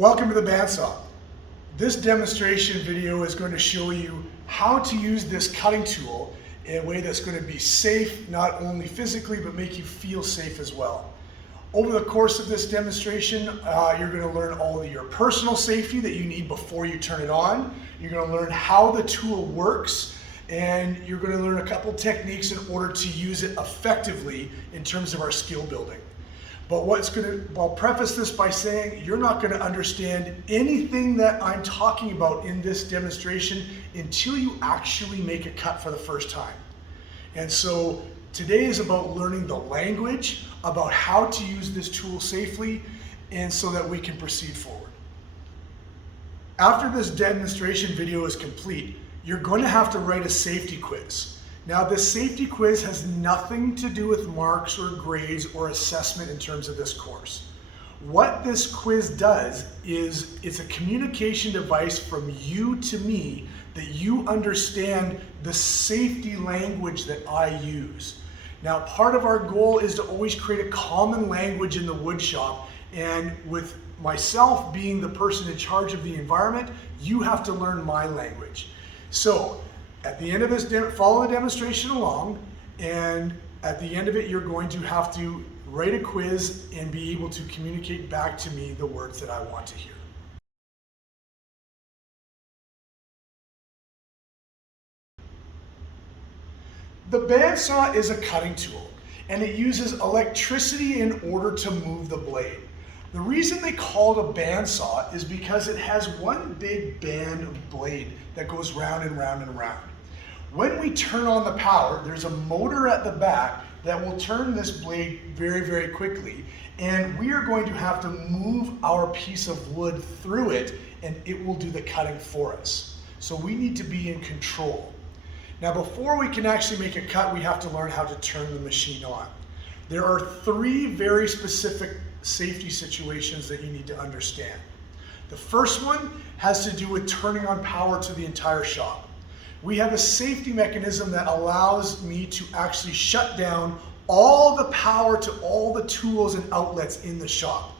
Welcome to the bandsaw. This demonstration video is going to show you how to use this cutting tool in a way that's going to be safe, not only physically, but make you feel safe as well. Over the course of this demonstration, you're going to learn all of your personal safety that you need before you turn it on. You're going to learn how the tool works, and you're going to learn a couple techniques in order to use it effectively in terms of our skill building. But I'll preface this by saying you're not going to understand anything that I'm talking about in this demonstration until you actually make a cut for the first time. And so today is about learning the language, about how to use this tool safely, and so that we can proceed forward. After this demonstration video is complete, you're going to have to write a safety quiz. Now, this safety quiz has nothing to do with marks or grades or assessment in terms of this course. What this quiz does is it's a communication device from you to me that you understand the safety language that I use. Now, part of our goal is to always create a common language in the wood shop, and with myself being the person in charge of the environment, you have to learn my language. So, at the end of this, follow the demonstration along, and at the end of it, you're going to have to write a quiz and be able to communicate back to me the words that I want to hear. The bandsaw is a cutting tool, and it uses electricity in order to move the blade. The reason they call it a bandsaw is because it has one big band of blade that goes round and round and round. When we turn on the power, there's a motor at the back that will turn this blade very, very quickly, and we are going to have to move our piece of wood through it, and it will do the cutting for us. So we need to be in control. Now, before we can actually make a cut, we have to learn how to turn the machine on. There are three very specific safety situations that you need to understand. The first one has to do with turning on power to the entire shop. We have a safety mechanism that allows me to actually shut down all the power to all the tools and outlets in the shop.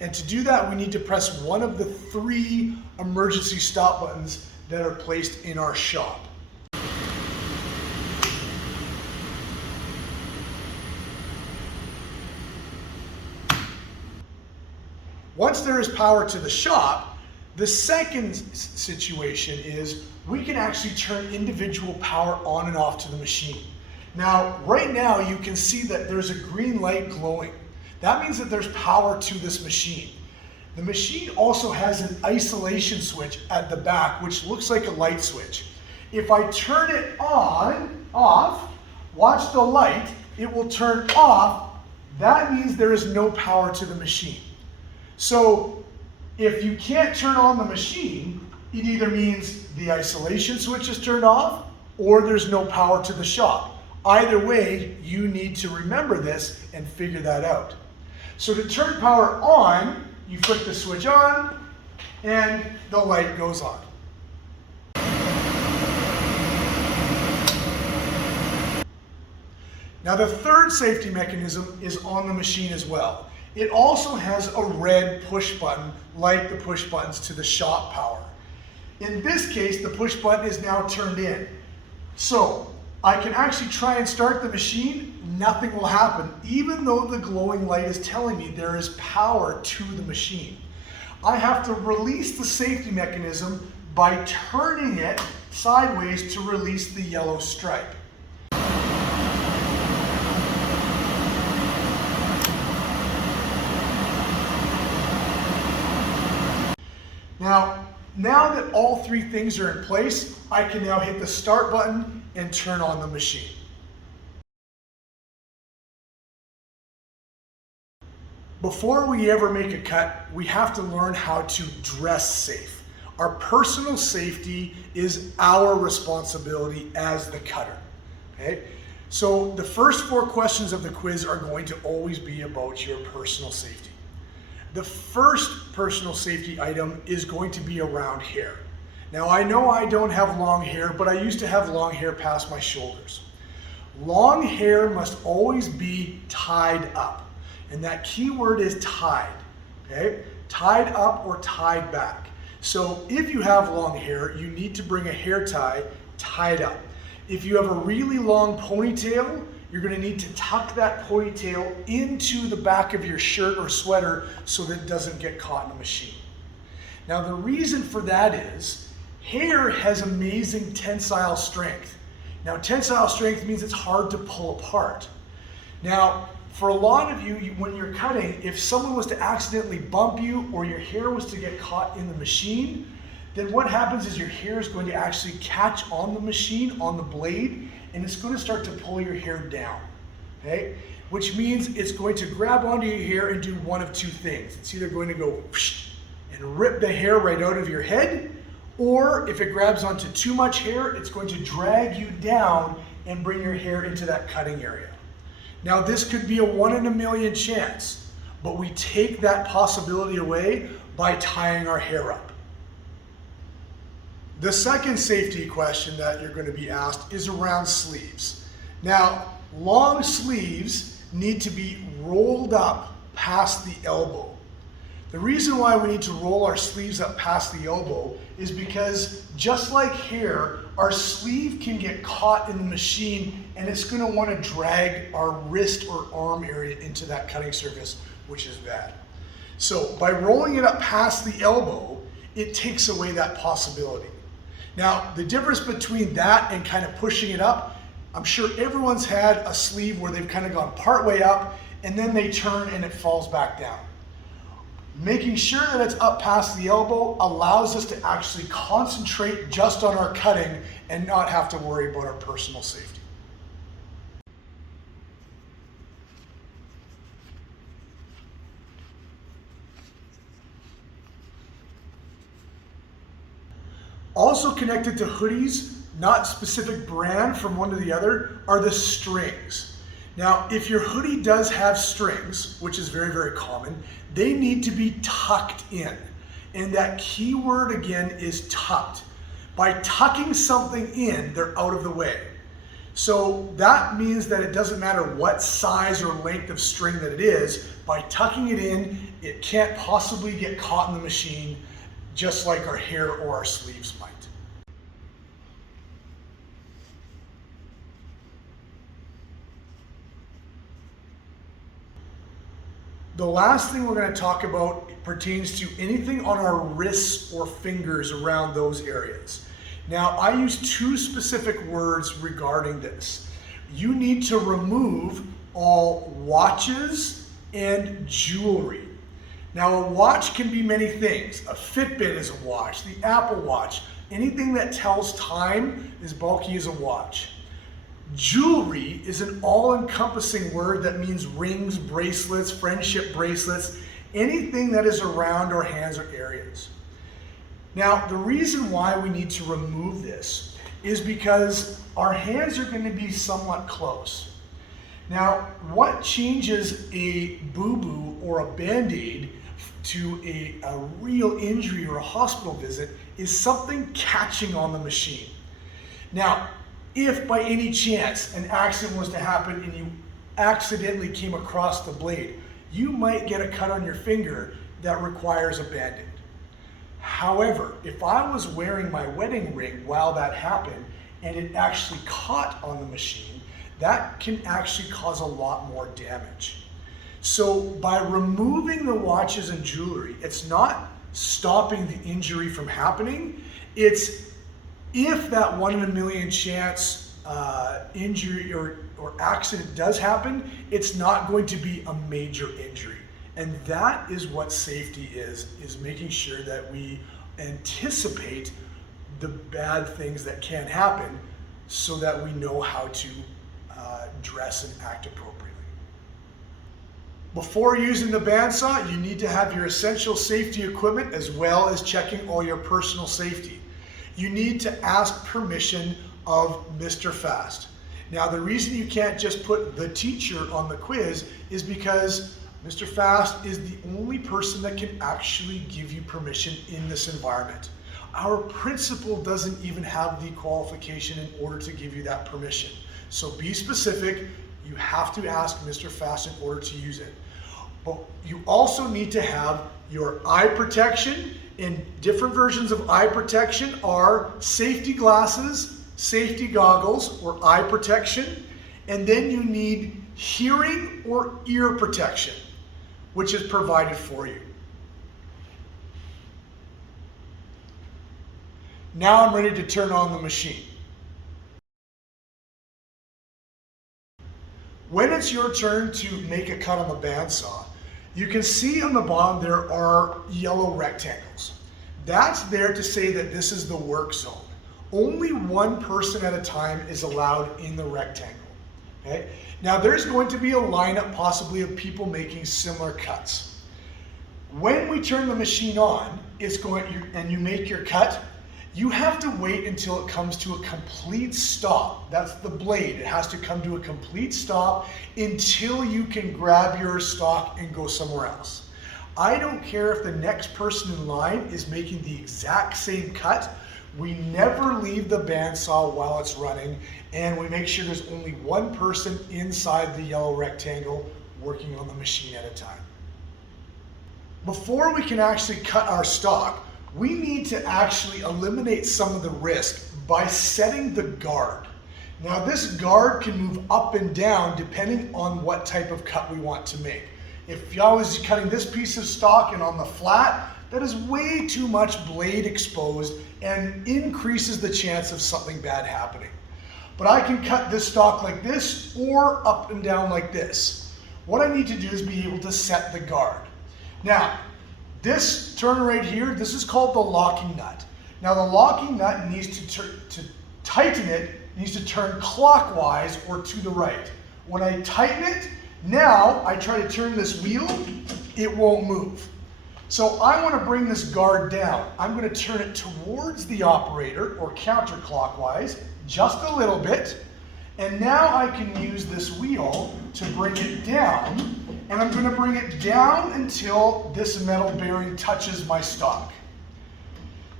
And to do that, we need to press one of the three emergency stop buttons that are placed in our shop. Once there is power to the shop, the second situation is we can actually turn individual power on and off to the machine. Now, right now you can see that there's a green light glowing. That means that there's power to this machine. The machine also has an isolation switch at the back, which looks like a light switch. If I turn it off, watch the light, it will turn off. That means there is no power to the machine. So if you can't turn on the machine, it either means the isolation switch is turned off or there's no power to the shop. Either way, you need to remember this and figure that out. So to turn power on, you flick the switch on and the light goes on. Now, the third safety mechanism is on the machine as well. It also has a red push button like the push buttons to the shop power. In this case, the push button is now turned in. So I can actually try and start the machine, nothing will happen, even though the glowing light is telling me there is power to the machine. I have to release the safety mechanism by turning it sideways to release the yellow stripe. Now that all three things are in place, I can now hit the start button and turn on the machine. Before we ever make a cut, we have to learn how to dress safe. Our personal safety is our responsibility as the cutter. Okay? So the first four questions of the quiz are going to always be about your personal safety. The first personal safety item is going to be around hair. Now, I know I don't have long hair, but I used to have long hair past my shoulders. Long hair must always be tied up, and that key word is tied. Okay? tied up or tied back. So if you have long hair, you need to bring a hair tie tied up. If you have a really long ponytail, you're going to need to tuck that ponytail into the back of your shirt or sweater so that it doesn't get caught in the machine. Now the reason for that is hair has amazing tensile strength. Now tensile strength means it's hard to pull apart. Now for a lot of you, when you're cutting, if someone was to accidentally bump you or your hair was to get caught in the machine, then what happens is your hair is going to actually catch on the machine, on the blade, and it's going to start to pull your hair down, okay? Which means it's going to grab onto your hair and do one of two things. It's either going to go and rip the hair right out of your head, or if it grabs onto too much hair, it's going to drag you down and bring your hair into that cutting area. Now this could be a 1 in a million chance, but we take that possibility away by tying our hair up. The second safety question that you're going to be asked is around sleeves. Now, long sleeves need to be rolled up past the elbow. The reason why we need to roll our sleeves up past the elbow is because just like hair, our sleeve can get caught in the machine and it's going to want to drag our wrist or arm area into that cutting surface, which is bad. So by rolling it up past the elbow, it takes away that possibility. Now, the difference between that and kind of pushing it up, I'm sure everyone's had a sleeve where they've kind of gone part way up and then they turn and it falls back down. Making sure that it's up past the elbow allows us to actually concentrate just on our cutting and not have to worry about our personal safety. Also connected to hoodies, not specific brand from one to the other, are the strings. Now, if your hoodie does have strings, which is very, very common, they need to be tucked in. And that key word again is tucked. By tucking something in, they're out of the way. So that means that it doesn't matter what size or length of string that it is, by tucking it in, it can't possibly get caught in the machine, just like our hair or our sleeves might. The last thing we're going to talk about pertains to anything on our wrists or fingers around those areas. Now, I use two specific words regarding this. You need to remove all watches and jewelry. Now, a watch can be many things. A Fitbit is a watch, the Apple Watch. Anything that tells time is bulky as a watch. Jewelry is an all-encompassing word that means rings, bracelets, friendship bracelets, anything that is around our hands or areas. Now, the reason why we need to remove this is because our hands are going to be somewhat close. Now, what changes a boo-boo or a Band-Aid to a real injury or a hospital visit is something catching on the machine. Now, if by any chance an accident was to happen and you accidentally came across the blade, you might get a cut on your finger that requires a Band-Aid. However, if I was wearing my wedding ring while that happened and it actually caught on the machine, that can actually cause a lot more damage. So by removing the watches and jewelry, it's not stopping the injury from happening, it's if that 1 in a million chance injury or accident does happen, it's not going to be a major injury. And that is what safety is making sure that we anticipate the bad things that can happen so that we know how to dress and act appropriately. Before using the bandsaw, you need to have your essential safety equipment as well as checking all your personal safety. You need to ask permission of Mr. Fast. Now, the reason you can't just put the teacher on the quiz is because Mr. Fast is the only person that can actually give you permission in this environment. Our principal doesn't even have the qualification in order to give you that permission. So be specific. You have to ask Mr. Fast in order to use it. But you also need to have your eye protection, and different versions of eye protection are safety glasses, safety goggles, or eye protection, and then you need hearing or ear protection, which is provided for you. Now I'm ready to turn on the machine. When it's your turn to make a cut on the bandsaw, you can see on the bottom there are yellow rectangles. That's there to say that this is the work zone. Only one person at a time is allowed in the rectangle. Okay? Now there's going to be a lineup possibly of people making similar cuts. When we turn the machine on, and you make your cut, you have to wait until it comes to a complete stop. That's the blade. It has to come to a complete stop until you can grab your stock and go somewhere else. I don't care if the next person in line is making the exact same cut. We never leave the bandsaw while it's running, and we make sure there's only one person inside the yellow rectangle working on the machine at a time. Before we can actually cut our stock, we need to actually eliminate some of the risk by setting the guard. Now this guard can move up and down depending on what type of cut we want to make. If I was cutting this piece of stock and on the flat, that is way too much blade exposed and increases the chance of something bad happening. But I can cut this stock like this or up and down like this. What I need to do is be able to set the guard. Now, this turner right here, this is called the locking nut. Now the locking nut needs to tighten it, needs to turn clockwise or to the right. When I tighten it, now I try to turn this wheel, it won't move. So I want to bring this guard down. I'm going to turn it towards the operator or counterclockwise just a little bit. And now I can use this wheel to bring it down. And I'm going to bring it down until this metal bearing touches my stock.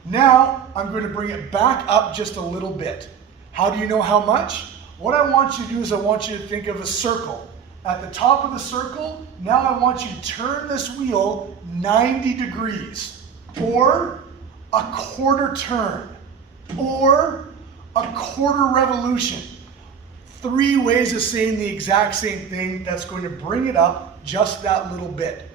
Now I'm going to bring it back up just a little bit. How do you know how much? What I want you to do is I want you to think of a circle. At the top of the circle, now I want you to turn this wheel 90 degrees, or a quarter turn, or a quarter revolution. 3 ways of saying the exact same thing that's going to bring it up just that little bit.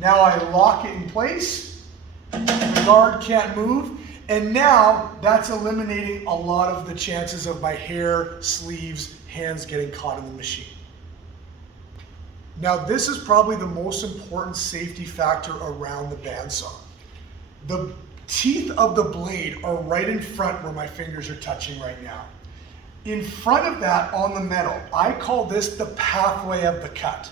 Now I lock it in place, the guard can't move, and now that's eliminating a lot of the chances of my hair, sleeves, hands getting caught in the machine. Now this is probably the most important safety factor around the bandsaw. The teeth of the blade are right in front where my fingers are touching right now. In front of that on the metal, I call this the pathway of the cut.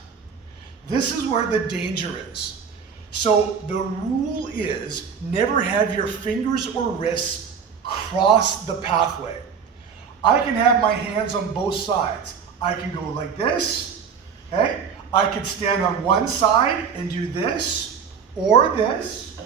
This is where the danger is. So the rule is never have your fingers or wrists cross the pathway. I can have my hands on both sides. I can go like this, okay? I could stand on one side and do this or this,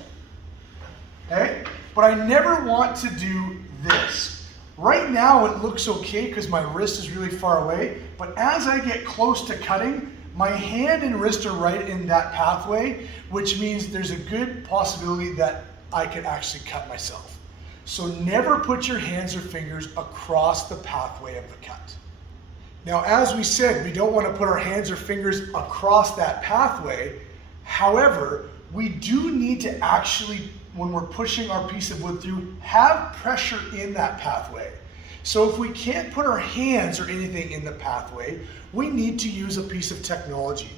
okay? But I never want to do this. Right now it looks okay because my wrist is really far away, but as I get close to cutting, my hand and wrist are right in that pathway, which means there's a good possibility that I could actually cut myself. So never put your hands or fingers across the pathway of the cut. Now, as we said, we don't want to put our hands or fingers across that pathway. However, we do need to actually, when we're pushing our piece of wood through, have pressure in that pathway. So if we can't put our hands or anything in the pathway, we need to use a piece of technology.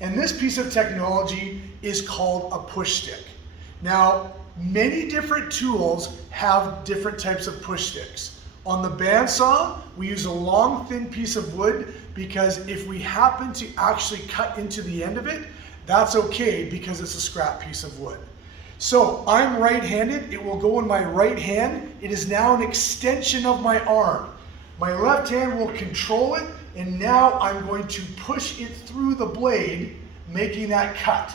And this piece of technology is called a push stick. Now, many different tools have different types of push sticks. On the bandsaw, we use a long, thin piece of wood because if we happen to actually cut into the end of it, that's okay because it's a scrap piece of wood. So I'm right-handed, it will go in my right hand. It is now an extension of my arm. My left hand will control it, and now I'm going to push it through the blade, making that cut.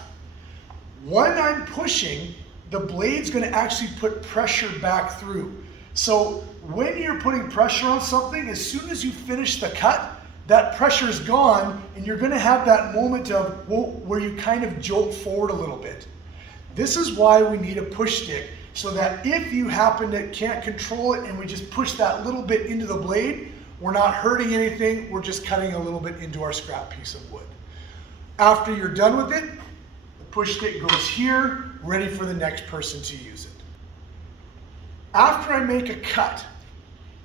When I'm pushing, the blade's going to actually put pressure back through. So when you're putting pressure on something, as soon as you finish the cut, that pressure is gone, and you're going to have that moment of where you kind of jolt forward a little bit. This is why we need a push stick, so that if you happen to can't control it and we just push that little bit into the blade, we're not hurting anything, we're just cutting a little bit into our scrap piece of wood. After you're done with it, the push stick goes here, ready for the next person to use it. After I make a cut,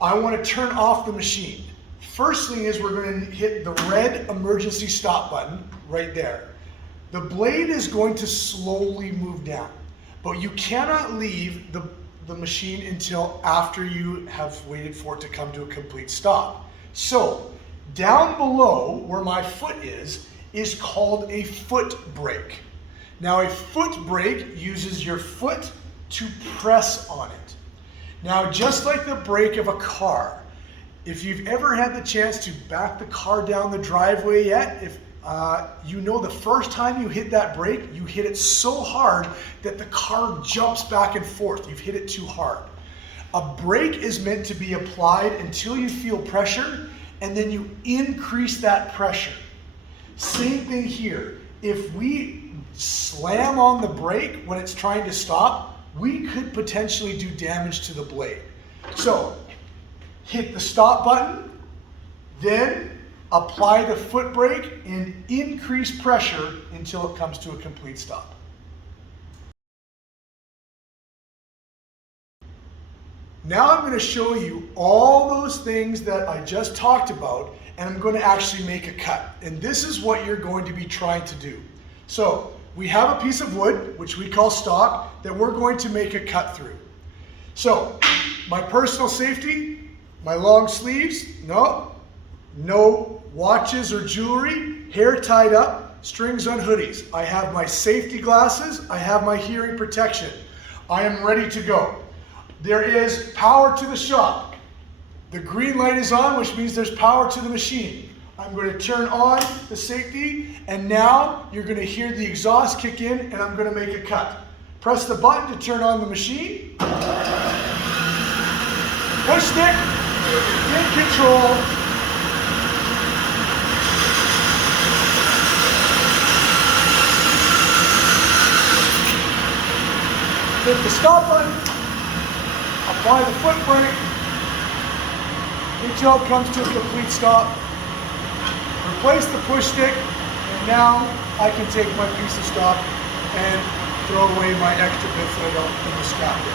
I want to turn off the machine. First thing is we're going to hit the red emergency stop button right there. The blade is going to slowly move down, but you cannot leave the machine until after you have waited for it to come to a complete stop. So down below where my foot is called a foot brake. Now a foot brake uses your foot to press on it. Now just like the brake of a car, if you've ever had the chance to back the car down the driveway yet, you know the first time you hit that brake, you hit it so hard that the car jumps back and forth. You've hit it too hard. A brake is meant to be applied until you feel pressure, and then you increase that pressure. Same thing here. If we slam on the brake when it's trying to stop, we could potentially do damage to the blade. So hit the stop button, then apply the foot brake and increase pressure until it comes to a complete stop. Now I'm going to show you all those things that I just talked about, and I'm going to actually make a cut. And this is what you're going to be trying to do. So we have a piece of wood, which we call stock, that we're going to make a cut through. So my personal safety, my long sleeves, no watches or jewelry, hair tied up, strings on hoodies. I have my safety glasses, I have my hearing protection. I am ready to go. There is power to the shop. The green light is on, which means there's power to the machine. I'm going to turn on the safety, and now you're going to hear the exhaust kick in, and I'm going to make a cut. Press the button to turn on the machine. Push stick, in control. Hit the stop button, apply the foot brake until it comes to a complete stop. Replace the push stick, and now I can take my piece of stock and throw away my extra bits that I don't in the scrap bin.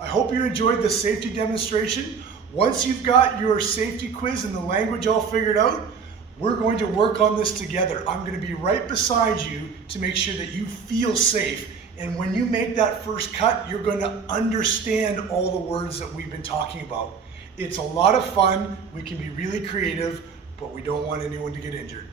I hope you enjoyed this safety demonstration. Once you've got your safety quiz and the language all figured out, we're going to work on this together. I'm going to be right beside you to make sure that you feel safe. And when you make that first cut, you're going to understand all the words that we've been talking about. It's a lot of fun. We can be really creative, but we don't want anyone to get injured.